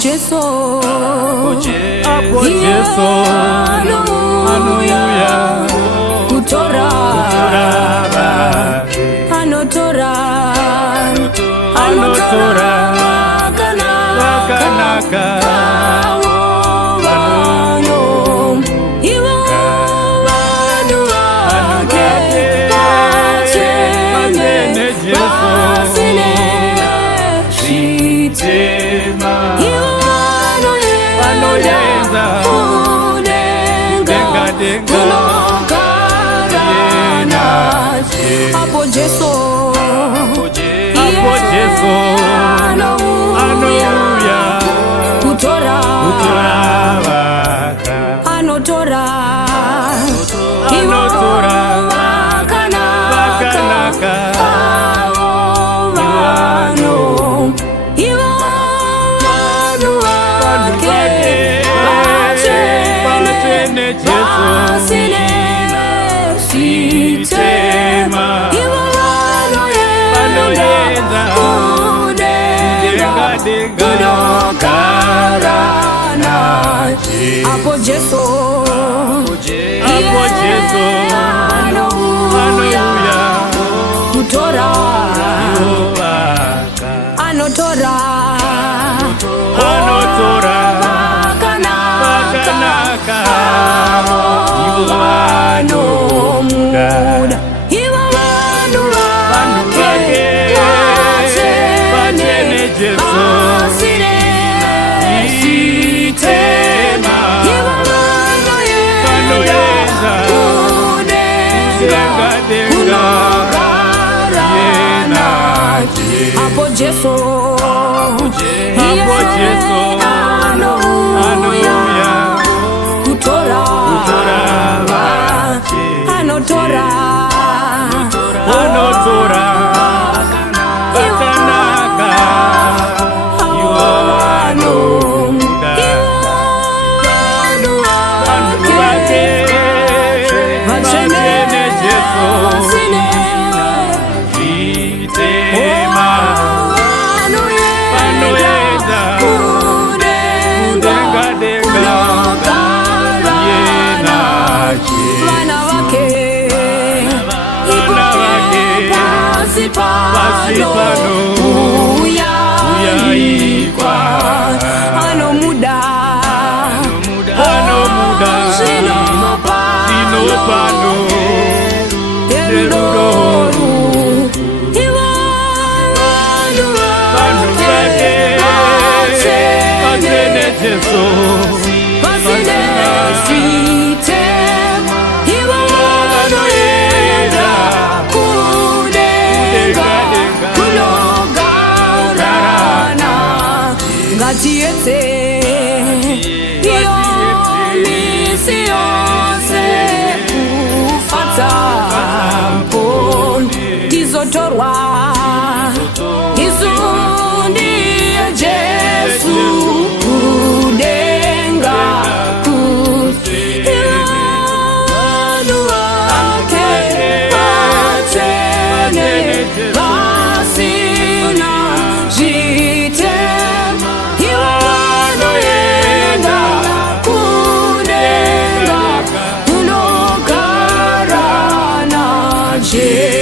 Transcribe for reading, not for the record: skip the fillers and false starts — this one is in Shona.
Jesu, hapo Jesu, haleluya, kutora, anotora, kanaka, hapo Jesu, haleluya, kutora, anotora, kanaka, hapo Jesu, haleluya, kutora, anotora, kanaka, hapo Jesu, haleluya, kutora, anotora, kanaka, pasipano uyaikwa ano muda sino pano erudoru iwanu wake pasene Jesu pasine site iwanu yeda ngatietse iyo misi yose kufatsa mponi tizotorwa izundi ya Jesu kudenga iwanu wake patene pasina jite yeah.